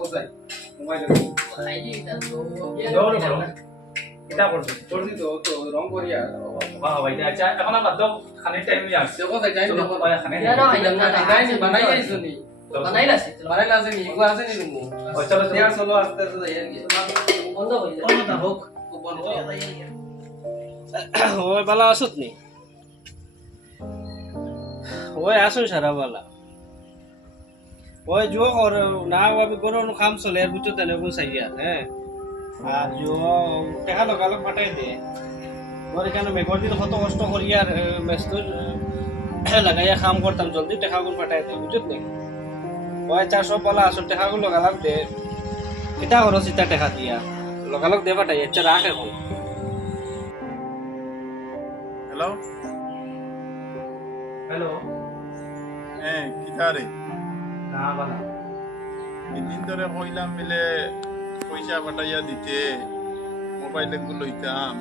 কোথায় mobile ID টা তো দৌড় করো এটা করছো করছি তো তো রং করিয়া বাহ ভাই আচ্ছা এখন আমার দাও খানিক টাইম নিয়ে আসছে দেখো তাই যাই দেখো খানিক ইয়ারা আইলাম না যাই বানাই যাইছো নি বানাই লাসি বানাই আছে নি ইগো আছে নি রুমু চলো দেয়ার চলো আস্তে আস্তে যাই বন্ধ হই যায় কোনটা হোক বন্ধ করিয়া যাই ওই বালা আসত নি ওই আসুন সারা বালা ওই জো কর না আমি গরম কাম চলে আর বুঝতে না কোন সাইয়া হ্যাঁ আর জো টাকা লগালগ পাঠাই দে ওর এখানে মেঘর দিন কত কষ্ট করি আর মেস্তুর লাগাইয়া কাম করতাম জলদি টাকাগুলো পাঠাই দে বুঝত নি ওই 400 বালা আসল টাকাগুলো লগালগ দে কিতা খরচ ইতা টাকা দিয়া লগালগ দে পাঠাই আচ্ছা রাখ এখন হ্যালো হ্যালো হ্যাঁ কিতারে না বালা তিনদিন ধরে কইলাম মিলে পয়সা পাঠাইয়া দিতে মোবাইলে গুলো লইতাম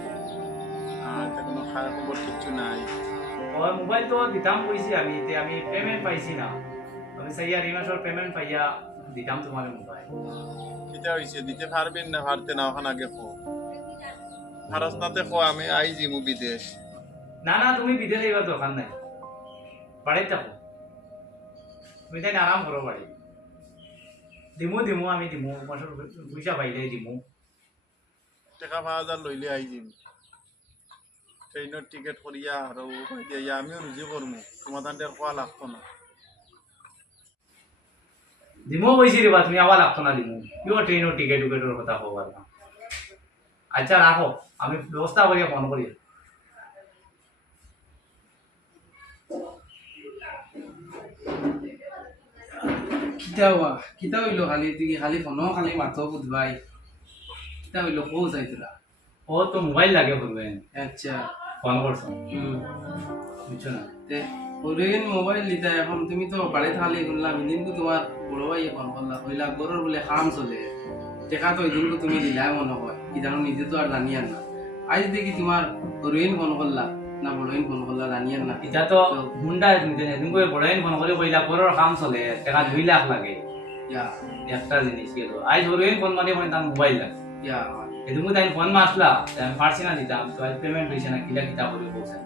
আর কোনো খারাপ খবর কিচ্ছু নাই ওই মোবাইল তো দিতাম কইছি আমি তে আমি পেমেন্ট পাইছি না আমি সাইয়া রিমাসর পেমেন্ট পাইয়া দিতাম তোমার মোবাইল কিতা হইছে দিতে পারবেন না পারতে না ওখানে আগে কো খারাপ নাতে কো আমি আই জিমু বিদেশ না না তুমি বিদেশ যাইবার দরকার নাই বাড়িতে থাকো তুমি তাই আরাম করো বাড়ি দিমু আমি দিমু মাসের পয়সা পাইলে দিমু টাকা 5000 লইলে আই জিম ট্রেনের টিকেট করিয়া আর দিয়া আমিও রুজি করমু তোমার তান্ডে কোয়া লাগতো না দিমু কইছি রে বা তুমি আবার লাগতো না দিমু কিও ট্রেনের টিকেটের কথা কবার না আচ্ছা রাখো আমি ব্যবস্থা করিয়া ফোন করি কিতা হইলো খালি তুই খালি ফোনও খালি মাথো বুধবাই কিতা হইলো কো যাইতরা ও তো মোবাইল লাগে বলবেন আচ্ছা ফোন করছো হুম বুঝছো না তে ওরেন মোবাইল লিতা এখন তুমি তো বাড়ি থাকলে শুনলাম দিনকু তোমার বড় ভাই ফোন করলা কইলা গরর বলে কাম চলে দেখা তো দিনকু তুমি দিলাই মনে হয় কি জানো নিজে তো আর জানিয়ান না আজ দেখি তোমার ওরেন ফোন করলা না বড়ইন ফোন করলা জানিয়ান না এটা তো হুন্ডা তুমি এদিন করে বড়াইন ফোন করে কইলা পরের কাম চলে টাকা 2 লাখ লাগে ইয়া একটা জিনিস কি তো আজ বড়াইন ফোন মানে তার মোবাইল লাগে ইয়া এদিন তাই ফোন মাসলা আমি পারছি না দিতাম তো আজ পেমেন্ট হইছে না কিলা কিতা করে বলছেন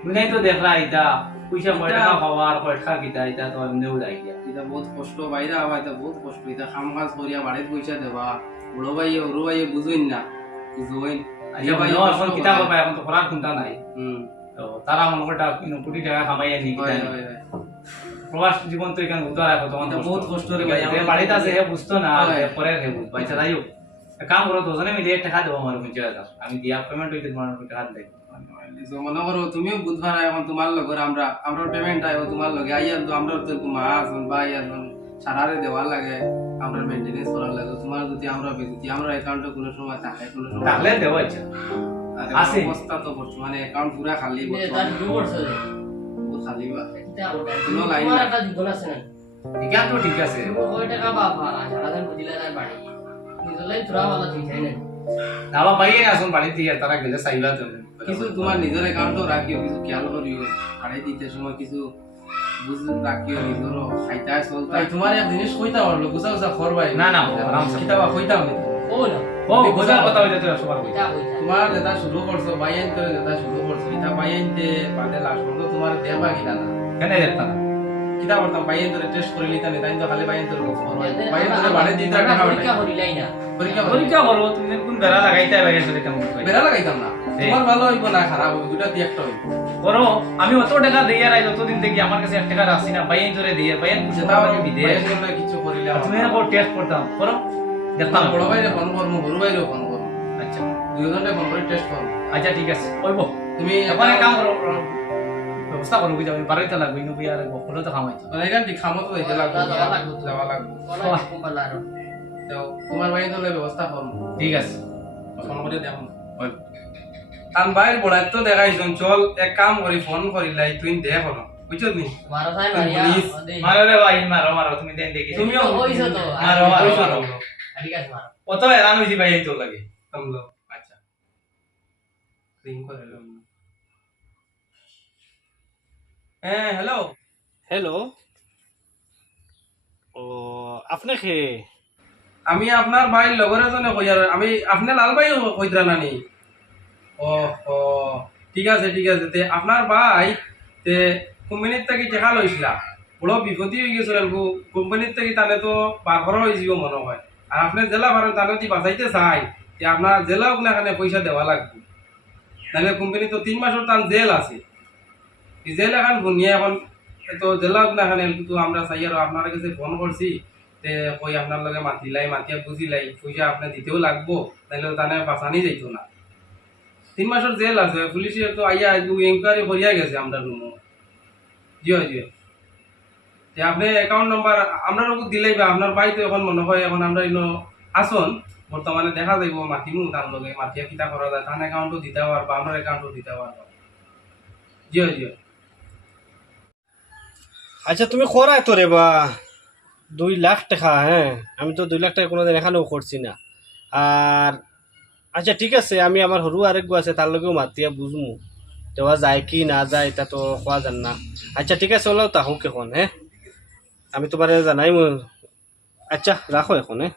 তুমি নাই তো দেখলা এটা পয়সা কয় টাকা খাওয়ার কয় টাকা কিতা এটা তো এমনিও যাই গিয়া এটা বহুত কষ্ট বাইরে হওয়া এটা বহুত কষ্ট এটা কাম কাজ করিয়া বাড়িতে পয়সা দেবা বড় ভাই ওরু ভাই বুঝুইন না বুঝুইন আচ্ছা ভাই এখন কিতা করবা এখন তো করার চিন্তা নাই হুম তো তারা মনে করটা কোটি টাকা কামাইয়া নি কিতা হয় নি। হয় হয় প্রবাস জীবন তো এখানে উত্তর আছে তখন এটা বহুত কষ্ট রে ভাই যে বাড়িতে আছে হে বুঝতো না হয়। পরে হে বুঝ বাচ্চা যাই হোক এক কাম করো দুজনে মিলে টাকা দেবো আমার 50,000 আমি দিয়া পেমেন্ট হইতে তোমার টাকা দেই তো মনে করো তুমিও বুধবার এখন তোমার লগর আমরা পেমেন্ট আইব তোমার লগে আইয়া তো আমরা তো মাছ বা আইয়া সারারে দেওয়ার লাগে আমরা মেইনটেনেন্স করার লাগে তোমার যদি আমরা অ্যাকাউন্টে কোনো সময় থাকে কোনো সময় তাহলে দেবো আচ্ছা আছে আছে। অবস্থা তো বর্তমানে অ্যাকাউন্ট পুরা খালি তার দু বছর পুরো খালি বা এটা কোনো লাইন তোমার নাই। একটা জীবন আছে না এখান তো ঠিক আছে ওই টাকা বাবা সারাদিন বুঝিলে তার বাড়ি নিজলাই তোরা वाला ঠিক হয় না নাবা পাইয়ে আসুন বাড়ি দিয়ে তারা গেলে চাইবা তো কিছু তোমার নিজের অ্যাকাউন্টও রাখিও কিছু খেয়াল করিও ভাড়াই দিতে সময় কিছু বুঝ রাখিও নিজেরও খাইতায় চলতা তোমার এক জিনিস কইতা পারলো বুঝা বুঝা করবাই না, না, আরামসে। কিতাবা কইতাম ও না ও বোঝার কথা হইলে তো সবার হইতা এটা হইতা তোমার যেটা শুরু করছো বাইয়ান করে যেটা শুরু করছো এটা বাইয়ানতে বাদে লাস্ট পর্যন্ত তোমার দেবা কিনা না কেন দেখতা না কিতা করতাম বাইয়ান ধরে টেস্ট করে লিতাম তাই তো খালি বাইয়ান ধরে বাইয়ান ধরে বাড়ি দিতে টাকা পরীক্ষা পাঠাই করিলাই না পরীক্ষা পরীক্ষা করো তুমি কোন বেড়া লাগাইতে বাইরে চলে তেমন বেড়া লাগাইতাম না তোমার ভালো হইব না খারাপ হইব দুটা দিয়ে একটা হইব করো আমি অত টাকা দিয়ে রাই যতদিন থেকে আমার কাছে 1 টাকা রাখছি না বাইন ধরে দিয়ে বাইন যেটা যেটা আমি বিদেশ বাইয়ান করলে কিছু করিলে আর তুমি না টেস্ট করতাম করো দেখতাম বড় ভাইরে ফোন করবো বড় ভাইরে ফোন করবো আচ্ছা দুজনটা ফোন করে টেস্ট করবো আচ্ছা ঠিক আছে কইবো তুমি এখন এক কাম করো ব্যবস্থা করো বুঝা আমি বাড়িতে লাগবে ইনো বিয়ার বকলো তো খামাইছি এখান ঠিক খামো তো যেতে লাগবে যাওয়া লাগবে। যাওয়া লাগবে কোলা কোম্পালা আর তো তোমার ভাই তো ব্যবস্থা করবো ঠিক আছে ফোন করে দেখো ওই কারণ বাইর বড়াই তো দেখাইছন চল এক কাম করি ফোন করিলাই তুই দেখ না বুঝছো নি মারা যায় মারিয়া Please. মারো রে ভাই মারো মারো তুমি দেন দেখি তুমিও হইছো তো মারো মারো মারো ঠিক আছে মারো কত এরান হইছি ভাই তোর লাগে তোমলো আচ্ছা রিং করে লো হ্যাঁ হ্যালো হ্যালো ও আপনি খে আমি আপনার ভাইয়ের লগরে জনে কই আর আমি আপনি লাল ভাই কইতরা নানি ও ও ঠিক আছে তে আপনার ভাই তে কোম্পানির থেকে টাকা লইছিলা বড় বিপত্তি হয়ে গেছিল কোম্পানির থেকে তাহলে তো বার করা হয়ে যাব মনে হয় আর আপনি জেলা ভাড়া তাহলে যদি বাঁচাইতে চাই যে আপনার জেলা ওখানে পয়সা দেওয়া লাগবে তাহলে কোম্পানি তো 3 মাসের তার জেল আছে এই জেল এখন বুনিয়ে এখন তো জেলা ওখানে কিন্তু আমরা চাই আর আপনার কাছে ফোন করছি তে কই আপনার লগে মাতিলাই মাতিয়া বুঝিলাই পয়সা আপনি দিতেও লাগবো তাহলে তাহলে বাঁচানি যাইতো না 3 মাসের জেল আছে পুলিশে তো আইয়া ইনকোয়ারি করিয়া গেছে আমরা রুমও জি যে আপনি অ্যাকাউন্ট নাম্বার আপনার দিলেই বা আপনার ভাই তো এখন মনে হয় এখন আমরা ইনো আসন বর্তমানে দেখা যাইব মাতিমু তার লগে মাতিয়া কিতা করা যায় তার অ্যাকাউন্টও দিতে পারবো আপনার অ্যাকাউন্টও দিতে পারবো জি আচ্ছা তুমি করাই তো রে বা 2 লাখ টাকা হ্যাঁ আমি তো 2 লাখ টাকা কোনোদিন এখানেও করছি না আর আচ্ছা ঠিক আছে আমি আমার সরু আরেক গো আছে তার লগেও মাতিয়া বুঝমু দেওয়া যায় কি না যায় এটা তো কোয়া যান না আচ্ছা ঠিক আছে ওলাও তা হোক এখন হ্যাঁ আমি তোমার জানাই আচ্ছা রাখো এখন হ্যাঁ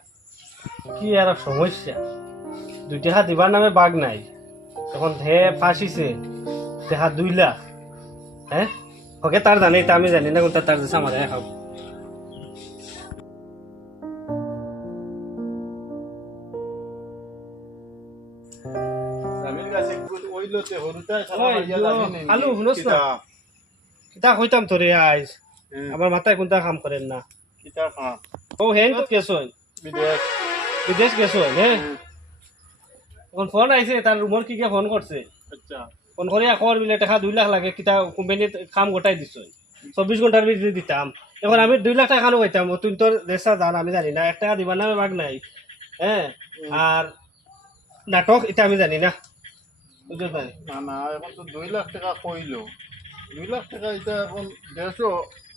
কি আর সমস্যা 2 টাকা দিবার নামে বাঘ নাই তখন হে ফাঁসিছে টাকা 2 লাখ হ্যাঁ ওকে তার জানি তা আমি জানি না কোনটা তার দিছে আমার খাও আমির কাছে ওইলোতে হরুতা ওই, আলু, শুনোস না? কিতা কইতাম তোরে আইজ আমার মাথায় কোনটা কাম করেন না কিতা খা ও হেন তো কেস হয় বিদেশ বিদেশ গেছ হ্যাঁ এখন ফোন আইছে তার রুমর কি ফোন করছে আচ্ছা ফোন করিয়া খবর বিলে টাকা 2 লাখ লাগে কিতা কোম্পানিত কাম গোটাই দিছ 24 ঘন্টার ভিতরে দিতাম এখন আমি 2 লাখ টাকা কেন কইতাম তুই তোর দেশা জান আমি জানি না 1 টাকা দিবার নামে বাগ নাই হ্যাঁ আর নাটক এটা আমি জানি না বুঝতে পারি না এখন তো 2 লাখ টাকা কইলো 2 লাখ টাকা এটা এখন দেড়শো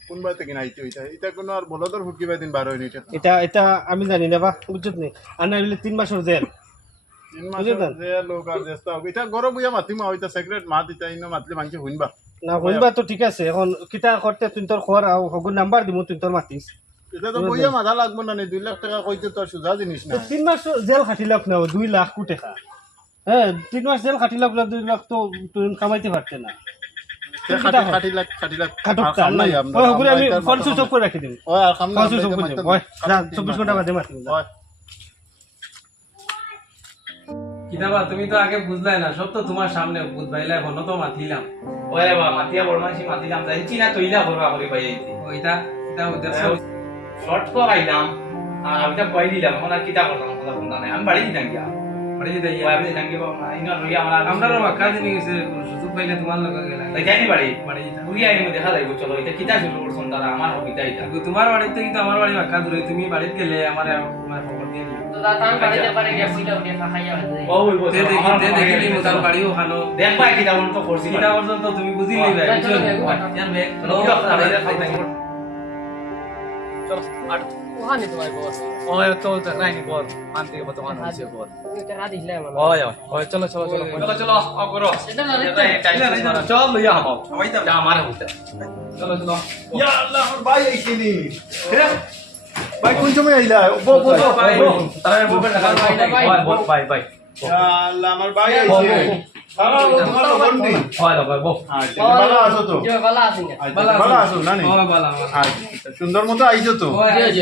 কোনবা থেকে নাইতে এটা কোনো আর বলদর হুটকি দিন 12 হয়নি এটা এটা আমি জানি না বা বুঝছত নি আর না 3 মাসের জেল 3 মাস যে লোক আর দেশটা এটা গরম হইয়া মাতিমা ওইটা সেক্রেট মা দিতা ইনো মাতলে মানছে হইনবা না হইবা তো ঠিক আছে এখন কিতা করতে তুই তোর খবর হগুর নাম্বার দিমু তুই তোর মাতিস এটা তো বইয়া মাথা লাগবো না 2 লাখ টাকা কইতে তো আর সুজা জিনিস না 3 মাস জেল খাটিলাক না 2 লাখ কোটি টাকা হ্যাঁ 3 মাস জেল খাটিলাক না 2 লাখ তো তুই কামাইতে পারতে না খাটি লাখ কাটক তা নাই ওই হগুরে আমি ফোন সুইচ অফ করে রাখি দিম ওই আর খাম না ফোন সুইচ অফ করে দিম ওই 24 ঘন্টা বাদে মাতিম ওই কিতাবা তুমি তো আগে বুঝলাই না সব তো তোমার সামনে বুঝবাইলা এখনো তো মাতিলাম ওরে বাবা মাতিয়া বড় মানুষ মাতিলাম যাই চিনা তৈলা করবা করে পাই যাইতে ওইটা এটা উদ্দেশ্য শর্ট তো খাইলাম আর আমি তো কই দিলাম এখন আর কিতা করলাম কথা বলতা নাই আমি বাড়ি দিতাম গিয়া বাড়ি যেতে ওই আমি দিতাম গিয়া ইনো রইয়া আমার আমরাও বাক্কা দিনে গেছে সুযোগ পাইলে তোমার লগে গেলাম তাই যাইনি বাড়ি বাড়ি যেতাম ঘুরি আইনি দেখা যাইব চলো এটা কিতা শুরু করছন তারা আমার হবিতা এটা কিন্তু তোমার বাড়িতে কিন্তু আমার বাড়ি বাক্কা দূরে তুমি বাড়িতে গেলে আমার তোমার খবর দিয়ে দিও তো দাদা বাড়িতে পারে গিয়ে ফুইটা উঠে খাইয়া হয়ে ও বলবো তে দেখি তুমি তার বাড়ি ওখানো দেখবা কিতা বল তো করছি কিটা পর্যন্ত তুমি বুঝি লইবা বুঝছো ইয়ার বেগ ওখানে তোমার বস ওই তো রাইনি বল আনতে কত মান হইছে বল টাকা দিলে আমার ওই ওই চলো চলো চলো চলো অ করো এটা না চল লইয়া হামাও যা আমার হইতা চলো চলো ইয়া আল্লাহ আমার ভাই আইছিনি হ্যাঁ ভাই কোন সময় আইলা বো বো ভাই তারা বলবেন না ভাই ভাই ইয়া আল্লাহ আমার ভাই আইছে আমার তোমার খবর নেই হয় ভাই বো আচ্ছা ভালো আছো তো যে ভালো আছেন ভালো আছো না নি ও বালা আচ্ছা সুন্দর মতো আইছো তো জি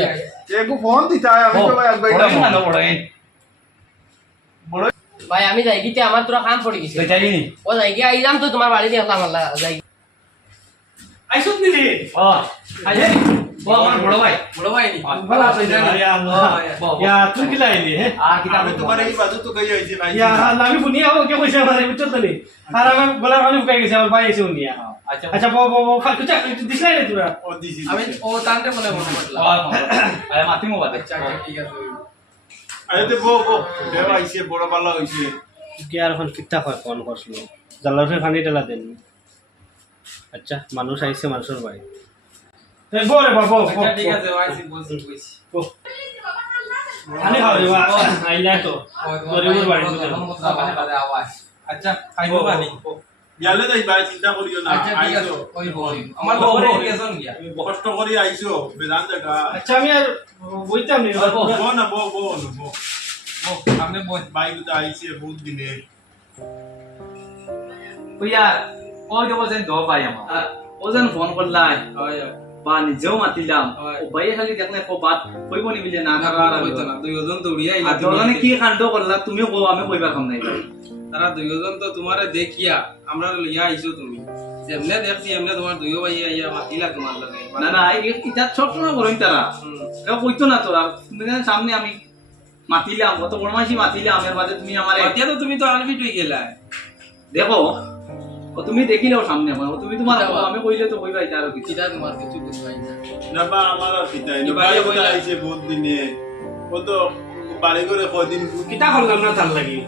একটু ফোন দিতা আমি তো ভাই একবার না বড় এই ভাই আমি যাই গিতে আমার তোরা কাম পড়ে গেছে যাইনি ও যাই গিয়ে আইলাম তো তোমার বাড়ি দিয়ে আসলাম আল্লাহ যাই আইসত নি রে ও আইয়ে ও আমার বড় ভাই নি ভালো আছে ইয়া আল্লাহ ইয়া তুই কি লাইলি হ্যাঁ আর কিতা আমি তোমার এই বাজু তো কই আইছি ভাই ইয়া আল্লাহ আমি বুনিয়া ও কে কইছে আমার বুঝছত নি আর আমার গলা পানি ফুকাই গেছে আমার ভাই এসে উনিয়া আচ্ছা আচ্ছা বো বো ফালতু চাক দিছ নাই রে তোরা ও দিছি আমি ও তান্তে বলে মনে পড়লা আরে মাতি মো বাদে আচ্ছা ঠিক আছে আরে তো বো বো দেব আইছে বড় ভালো হইছে কি আর এখন কিতা হয় ফোন করছিল জালারে পানি ঢালা দেন আচ্ছা মানুষ আইছে মানুষের বাড়ি এই বো রে বাবা আচ্ছা ঠিক আছে আইছি বলছি পানি খাও রে বাবা আইলা তো গরিবের বাড়ি আচ্ছা খাইবো পানি ইয়ালে যাইবা চিন্তা করিও না আচ্ছা ঠিক আছে আইছো ওই বই আমার খবরে কেজন গিয়া তুমি কষ্ট করে আইছো বেদান জায়গা আচ্ছা আমি আর বইতাম নি বো না বো বো বো আপনি বই বাইক তো আইছে বহুত দিনে কইয়া ওই যে বলছেন দো ভাই আমার ওজন ফোন করলাই হয় বা নিজেও মাতিলাম হয়। ও ভাই খালি দেখলে কো বাত কইব নি বিলে না না আর হইতো না দুইজন তো উড়িয়া আর তোরনে কি কাণ্ড করলা তুমিও কো আমি কইবার কাম নাই ভাই তারা দুইজন তো তোমারে দেখিয়া আমরা লইয়া আইছো তুমি যেমনে দেখছি এমনে তোমার দুইও ভাই আইয়া মাতিলা তোমার লগে না না এটা সব সময় করইন তারা কেউ কইতো না তোরা তুমি জানেন সামনে আমি মাতিলাম কত বড় মাসি মাতিলাম এর বাদে তুমি আমারে মাতিয়া তো তুমি তো আনফিট হয়ে গেলা দেখো ও তুমি দেখিলেও সামনে আমার ও তুমি তোমার আমি কইলে তো কইবাই তার কিছু কিটা তোমার কিছু বুঝবাই না না বা আমার আর পিতাই কি না বাইরে বাইক তো বইলা? আইছে বহুত দিনে কত বাড়ি করে কদিন কিতা করলাম না তার লাগি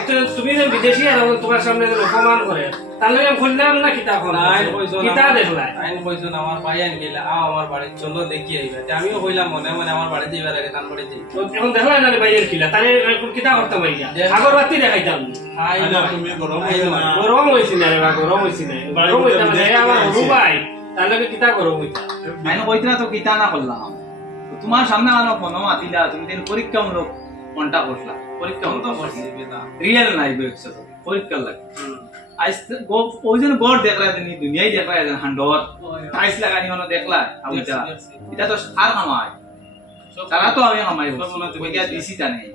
তো তুমি যে বিদেশি আর তোমার সামনে যে অপমান করে তার লাগি আমি করলাম না কিতা করলাম আইন কইছো কিতা দেখলাই আইন কইছো না আমার ভাই আইন গেলা আও আমার বাড়ি চলো দেখি আইবা তে আমিও কইলাম মনে মনে আমার বাড়ি যাইবার আগে তান বাড়ি যাই এখন দেখলাই না ভাইয়ের কিলা তারে এখন কিতা করতাম ভাইয়া আগর রাতে দেখাইতাম আই আইনা না তুমি গরম আই হইছো না। না গরম হইছে না রে বা গরম হইছে না গরম হইতাম না এ আমার হবু ভাই তার লাগি কিতা গরম হইতা আমি কইতরা তো কিতা না করলাম তো তোমার সামনে আনো ফোন মাতিলা তুমি দিন পরীক্ষামূলক কোনটা করলা পরীক্ষামূলক তো করছি করছি বেটা রিয়েল নাই বেকছ পরীক্ষা লাগে আইস গো ওই দিন গড় দেখলা দিন দুনিয়াই দেখলা দিন হান্ডর টাইস লাগানি হনো দেখলা আউটা এটা তো আর কামাই তারা তো আমি কামাই কইয়া দিছি তা নেই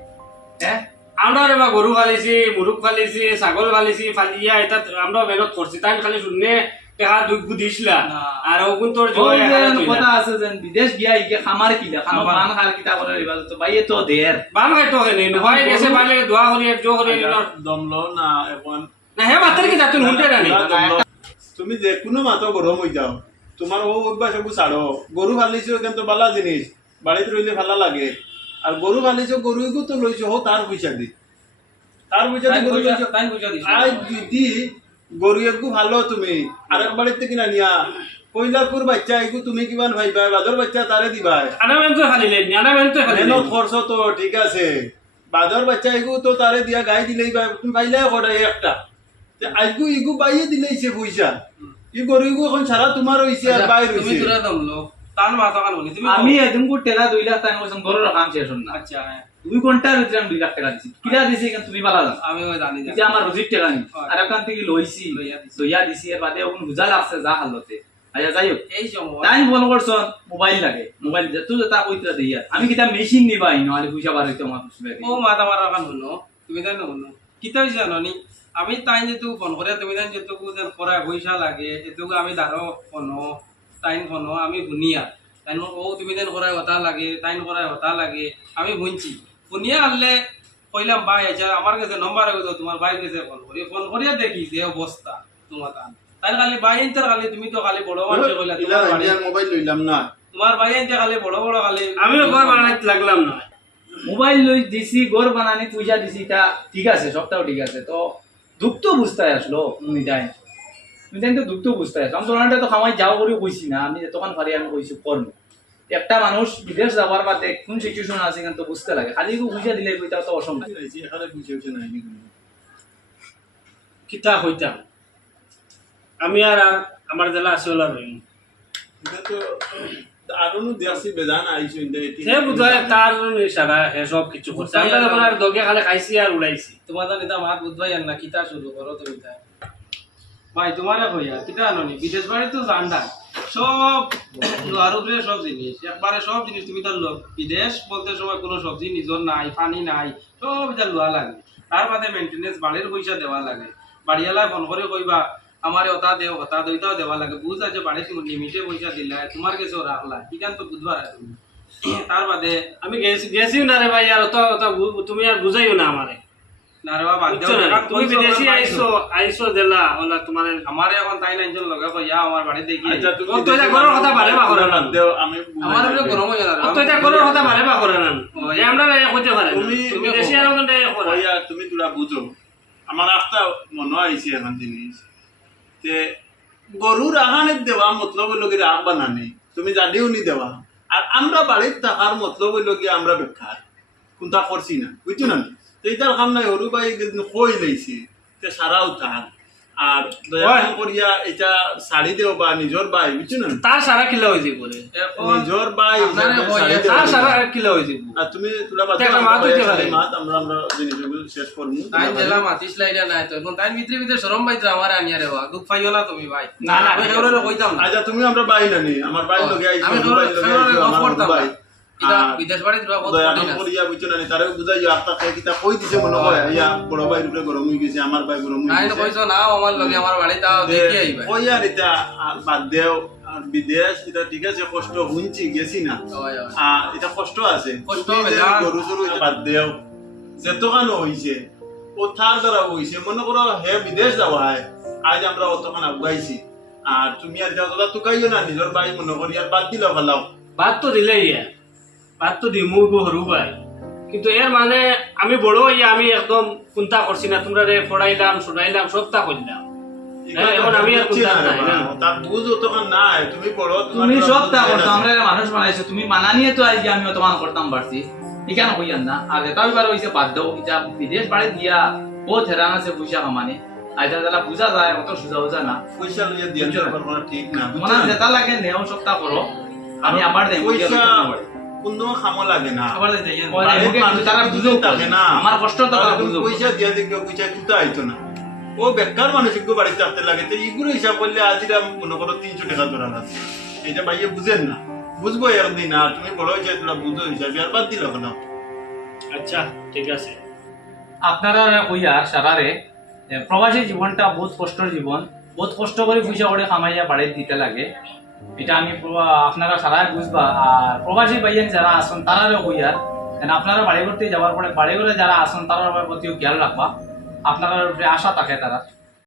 হ্যাঁ আমরা রে বা গরু ফালিছি মুরুখ ফালিছি ছাগল ফালিছি ফালিয়া এটা আমরা মেহনত করছি তাই খালি শুনে টেকা দুই দিছিলা না। আর ওগুন তোর ওই জয় যে কথা আছে যে বিদেশ গিয়া ইকে খামার কিলা খামার বান খার কিতা করে রিবা তো ভাই এ তো দের বান খাই তো নেই ভাই গেছে ভাই দোয়া করি জো করি দমলো না এখন না হে মাত্র কি যাতুন হুনতে জানি তুমি যে কোনো মাতো গরম হয়ে যাও তোমার ও অভ্যাস সবু ছাড়ো গরু ফালিছো কিন্তু বালা জিনিস বাড়িতে রইলে ভালো লাগে আর গরু ফালিছো গরুকে তো লইছো হো তার পয়সা দি তার পয়সা দি গরু লইছো তাই বুঝা দিছি আজ যদি গরু একটু ভালো তুমি আরেক বাড়িতে কিনা নিয়া কইলাপুর বাচ্চা এগু তুমি কিমান ভাইবা বাদর বাচ্চা তারে দিবা আনা মেন তো খালি লেন আনা মেন তো খালি মেহনত খরচ তো ঠিক আছে বাদর বাচ্চা এগু তো তারে দিয়া গাই দিলেই বা তুমি পাইলে কটাই একটা আজগু ইগু বাইয়ে দিলেইছে পয়সা ই গরু ইগু এখন সারা তোমার হইছে আর বাইর তুমি হইছে তোরা দমলো তান মাথা কান বলি তুমি আমি এদিন কো টেকা 2 লাখ টাকা কইছম গরুর কাম শেষ হন না আচ্ছা হ্যাঁ 2 ঘন্টার ভিতরে আমি 2 লাখ টাকা দিছি কিলা দিছি কেন তুমি বালা জানো আমি ওই জানি এটা আমার রোজির টাকা নি হয়। আর এখান থেকে লইছি লইয়া দিছি। লইয়া দিছি এর বাদে ওখান বুঝা লাগছে যা হালতে আচ্ছা যাই হোক এই সময় তাই ফোন করছ মোবাইল লাগে মোবাইল যেত যেটা কইতরা দেইয়া আমি কিতা মেশিন নিবাই ন আলি পয়সা বার হইতো আমার পুষবে ও মাথা মারা কান হলো তুমি তাই না হলো কিতা হইছে জানি আমি তাই যেটুকু ফোন করে তুমি তাই যেটুকু যেন করা পয়সা লাগে এটুকু আমি দাঁড়ো ফোন তাইন ফোন আমি শুনিয়া তাই ও তুমি যেন করার কথা লাগে তাইন করার কথা লাগে আমি শুনছি শুনিয়া আনলে কইলাম ভাই আচ্ছা আমার কাছে নম্বর হইতো তোমার ভাই কাছে ফোন করিয়া দেখি যে অবস্থা তোমার তাই খালি ভাই ইন্টার খালি তুমি তো খালি বড় মানুষ কইলা ইলা তোমার বাড়ি- মোবাইল লইলাম না তোমার ভাই ইন্টার খালি বড় বড় খালি আমিও ঘর বানাইতে লাগলাম না মোবাইল লই দিছি গড় বানানি পয়সা দিছি তা ঠিক আছে সবটাও ঠিক আছে তো দুঃখ তো বুঝতে আসলো নিতাই নিতাই তো দুঃখ তো বুঝতে আসলো আমি তোমার তো খামাই যাও করে কইছি না আমি তখন পারি আমি কইছি করবো একটা মানুষ বিদেশ যাওয়ার বাদে কোন সিচুয়েশন আছে কিন্তু বুঝতে লাগে খালি পয়সা দিলে কইতা তো অসম্ভব এখানে বুঝেছে না কিতা হইতাম আমি আর আমার জেলা আসল রইম এটা তো আরো দেখছি বেদান আইছো সে বুঝায় তার ইশারা হে সব কিছু করছে আমরা তখন আর দগে খালে খাইছি আর উড়াইছি তোমার তো নিতা মাত বুঝবাই না কিতা শুরু করো তুমি তাই ভাই তোমার কইয়া কিতা আননি বিদেশ বাড়ি তো জানডা সব লোহার উপরে সব জিনিস একবারে সব জিনিস তুমি তো বিদেশ বলতে সময় কোনো সবজি নিজর নাই পানি নাই সব এটা লোহা লাগে তার বাদে মেনটেনেন্স বাড়ির পয়সা দেওয়া লাগে বাড়িওয়ালায় ফোন করে কইবা আমার ওটা দেও ওটা দইটাও দেওয়া লাগে বুঝ আছে বাড়ি তুমি লিমিটে পয়সা দিলা তোমার কাছেও রাখলা ঠিকান তো বুঝবার তুমি তার বাদে আমি গেছিও না রে ভাই আর তুমি আর বুঝাইও না আমারে না রে বাবা বাদ দেও, বুঝছো না? দেখান তুমি কইছো, বিদেশি আমার আইছো আইছো দিলা ওলা তোমার আমার এখন তাই নাইজন লগে কইয়া আমার বাড়ি দেখি আচ্ছা তুমি ও তো এটা ঘরের কথা বারে বা করে না। দেও আমি আমার উপরে গরম হয়ে যাবে তো এটা কোনো কথা বারে বা করে না ওই। এ আমরা হইতে পারে না। তুমি- তুমি বিদেশি আর ওখানে করে ওইয়া তুমি তোরা বুঝো আমার একটা মনে আইছে এখন জিনিস যে গরুর আহানের দেওয়া মতলব হইল কি রাগ বানানি তুমি জানিও নি দেওয়া আর আমরা বাড়ির থাকার মতলব হইল কি আমরা বেকার কোনটা করছি না বুঝছো না তো এটার কাম নাই হরু ভাই কই লাইছে তে সারাও থাক আর দয়া করিয়া এটা শাড়ি দেও বা নিজের ভাই বুঝছো না তার সারা কিলো হয়ে যাব রে নিজের ভাই আপনারে হিসাবে কই, শাড়ি দেও। তার সারা কিলো হয়ে যাব আর তুমি তুলা বাদ একটা মাত হইতে পারে। মাত আমরা জিনিসগুলো শেষ করবো তাই জেলা মাতিস লাইলা নাই তো এখন তাই ভিতরে ভিতরে শরম বাইতে আমার আনিয়া রে বা দুঃখ পাইও না তুমি ভাই না, না, আমি হেউরে কইতাম না আচ্ছা তুমি আমরা ভাই নানি আমার ভাই লগে আইছো আমি ভাই লগে আইছো অফ আমার করতাম ভাই এটা বিদেশ বাড়ি দিবা বহুত দয়া কঠিন আছে করিয়া বুঝছো না তারে বুঝাইও আত্মা খাই কিতা কই দিছে মনে হয় ইয়া বড় ভাই রূপে গরম হই গেছে আমার ভাই গরম হই তাই গেছে কইছো না আমার লগে আমার বাড়ি তাও দেখি আইবা ওই আর এটা বাদ দেও আর বিদেশ এটা ঠিক আছে কষ্ট হুঁচি গেছি না ওই ওই এটা কষ্ট আছে কষ্ট তুমি যে বেজান। গরু চরু এটা বাদ দেও যেতখানো হইছে ও থার দ্বারা হইছে মনে করো হে বিদেশ যাওয়া হয় আজ আমরা অতখান আগুয়াইছি আর তুমি আর যাও দাদা তুকাইও না নিজের ভাই মনে করি আর বাদ দিলে ভালো বাদ তো দিলে ইয়া বাদ তো দিমু গো হরু ভাই কিন্তু এর মানে আমি বড় হইয়া আমি একদম চিন্তা করছি না তোমরা রে পড়াইলাম শুনাইলাম সবটা করলাম হ্যাঁ, এখন আমি আর বুঝছি কোনটা না নাই, রে না। বাবা, তার বুঝ অতখান নাই তুমি বড় তুমি সব তা করতো বুঝাই আমরা মানুষ বানাইছো তুমি মানা নিয়ে তো আজকে আমি তোমার করতাম পারছি এখানে কইয়ান না আর এটা এবার হইছে বাধ্য এটা বিদেশ বাড়ি দিয়া বহুত হেরান আছে পয়সা কামানে আইতা যারা বুঝা যায় অত সোজা বুঝা না পয়সা লইয়া দিয়ে বুঝছো? করা ঠিক না মনে যেটা লাগে নেও সপ্তাহ করো আমি আবার দেব পয়সা কোনো খামো লাগে না আবার দেই তারা বুঝো থাকে না আমার কষ্ট তো তারা বুঝো পয়সা দিয়ে দেখবে পয়সা কিন্তু আইতো না ও বেকার মানুষকে বাড়িতে আসতে লাগে তো এইগুলো হিসাব করলে আজিরা মনে করো 300 টাকা ধরা লাগছে এটা ভাইয়ে বুঝেন না বুঝবো একদিন আর তুমি বড় হয়েছে তোরা বুঝো হিসাবে আর বাদ দিল কেন আচ্ছা ঠিক আছে আপনারা কইয়া সারারে প্রবাসী জীবনটা বহুত কষ্টের জীবন বহুত কষ্ট করে পয়সা করে কামাইয়া বাড়ি দিতে লাগে এটা আমি আপনারা সারা বুঝবা আর প্রবাসী ভাইয়ান যারা আসন তারারও কইয়ার আপনারা বাড়ি করতে যাওয়ার পরে বাড়ি করে যারা আসন তারার প্রতিও খেয়াল রাখবা আপনারা উপরে আশা থাকে তারা